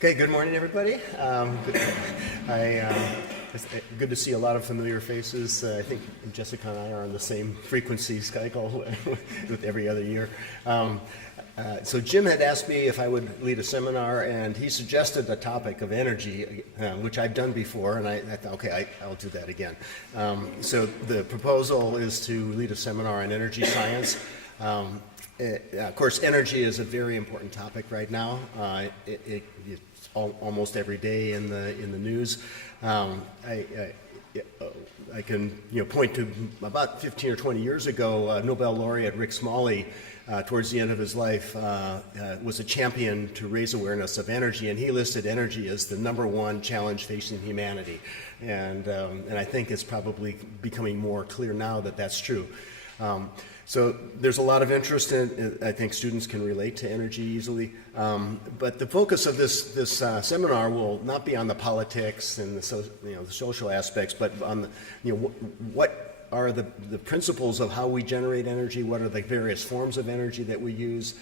Okay, good morning, everybody. It's good to see a lot of familiar faces. I think Jessica and I are on the same frequency cycle with every other year. So Jim had asked me if I would lead a seminar, and he suggested the topic of energy, which I've done before, and I thought, okay, I'll do that again. So the proposal is to lead a seminar on energy science. Of course, energy is a very important topic right now. It's almost every day in the news. I can point to about 15 or 20 years ago, Nobel laureate Rick Smalley, towards the end of his life, was a champion to raise awareness of energy, and he listed energy as the #1 challenge facing humanity. And I think it's probably becoming more clear now that that's true. So there's a lot of interest in, I think students can relate to energy easily, but the focus of this seminar will not be on the politics and the social aspects, but on what are the principles of how we generate energy, what are the various forms of energy that we use,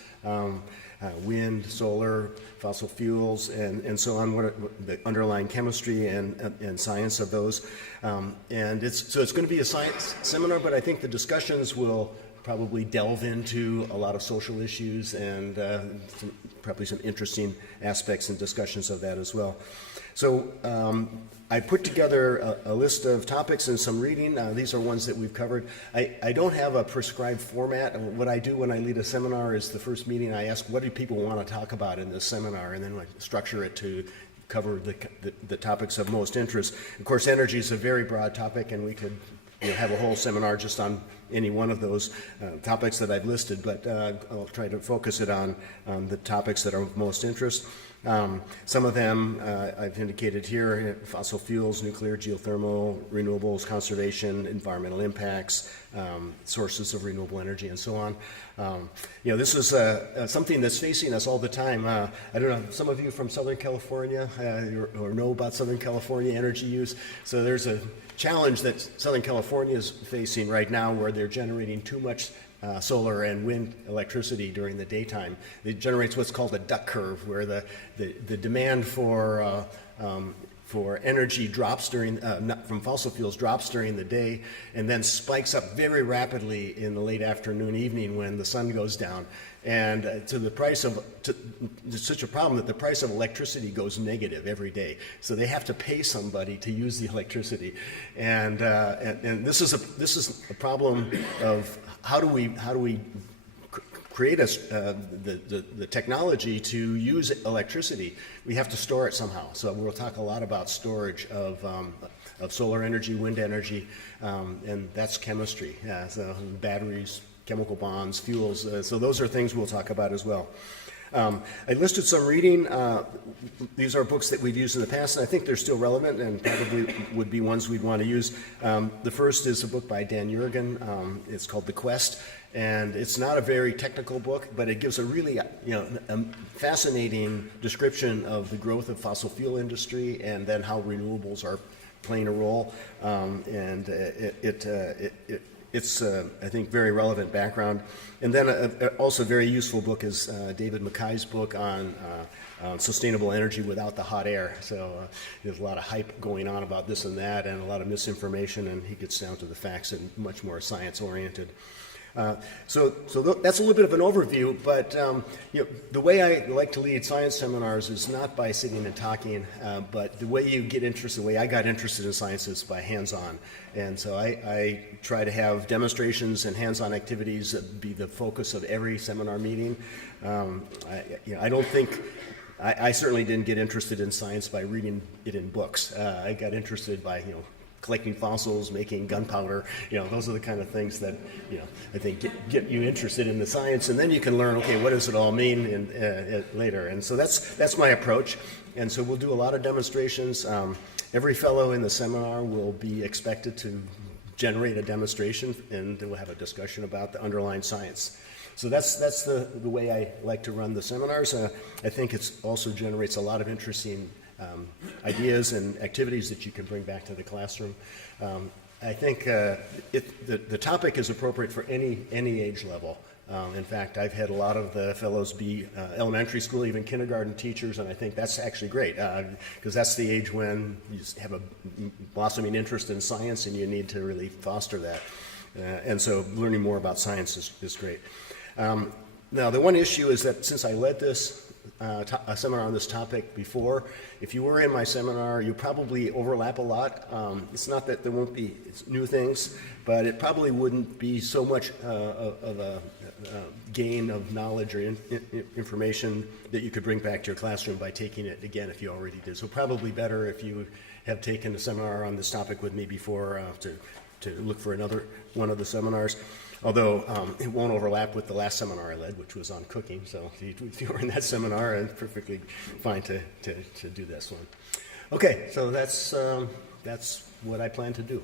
wind, solar, fossil fuels, and so on, what are the underlying chemistry and science of those. And it's going to be a science seminar, but I think the discussions will probably delve into a lot of social issues and probably some interesting aspects and discussions of that as well. So I put together a list of topics and some reading. These are ones that we've covered. I don't have a prescribed format. What I do when I lead a seminar is the first meeting I ask, what do people want to talk about in this seminar? And then I structure it to cover the topics of most interest. Of course, energy is a very broad topic, and we could have a whole seminar just on any one of those topics that I've listed, but I'll try to focus it on the topics that are of most interest. Some of them I've indicated here: fossil fuels, nuclear, geothermal, renewables, conservation, environmental impacts, sources of renewable energy, and so on. This is something that's facing us all the time. I don't know, some of you from Southern California or know about Southern California energy use. So there's a challenge that Southern California is facing right now, where they're generating too much solar and wind electricity during the daytime. It generates what's called a duck curve, where the demand for energy drops from fossil fuels drops during the day, and then spikes up very rapidly in the late afternoon, evening when the sun goes down. And it's such a problem that the price of electricity goes negative every day. So they have to pay somebody to use the electricity, and this is a problem of how do we create the technology to use electricity. We have to store it somehow. So we'll talk a lot about storage of solar energy, wind energy, and that's chemistry. So batteries, chemical bonds, fuels. So those are things we'll talk about as well. I listed some reading. These are books that we've used in the past, and I think they're still relevant and probably would be ones we'd want to use. The first is a book by Dan Jurgen. It's called The Quest, and it's not a very technical book, but it gives a really a fascinating description of the growth of fossil fuel industry and then how renewables are playing a role. It's, I think, very relevant background. And then also a very useful book is David Mackay's book on sustainable energy without the hot air. So there's a lot of hype going on about this and that, and a lot of misinformation, and he gets down to the facts and much more science-oriented. So that's a little bit of an overview, but the way I like to lead science seminars is not by sitting and talking, but the way you get interested, the way I got interested in science is by hands-on. And so I try to have demonstrations and hands-on activities that be the focus of every seminar meeting. I certainly didn't get interested in science by reading it in books. I got interested by collecting fossils, making gunpowder. Those are the kind of things that I think get you interested in the science, and then you can learn, okay, what does it all mean later. And so that's my approach. And so we'll do a lot of demonstrations. Every fellow in the seminar will be expected to generate a demonstration, and then we'll have a discussion about the underlying science. So that's the way I like to run the seminars. I think it also generates a lot of interesting ideas and activities that you can bring back to the classroom. I think the topic is appropriate for any age level. In fact, I've had a lot of the fellows be elementary school, even kindergarten teachers, and I think that's actually great because that's the age when you just have a blossoming interest in science and you need to really foster that. And so learning more about science is great. Now, the one issue is that since I led this a seminar on this topic before, if you were in my seminar, you probably overlap a lot. It's not that there won't be new things, but it probably wouldn't be so much of a gain of knowledge or information that you could bring back to your classroom by taking it again if you already did. So probably better if you have taken a seminar on this topic with me before to look for another one of the seminars. Although it won't overlap with the last seminar I led, which was on cooking. So if you were in that seminar, it's perfectly fine to do this one. Okay, so that's what I plan to do.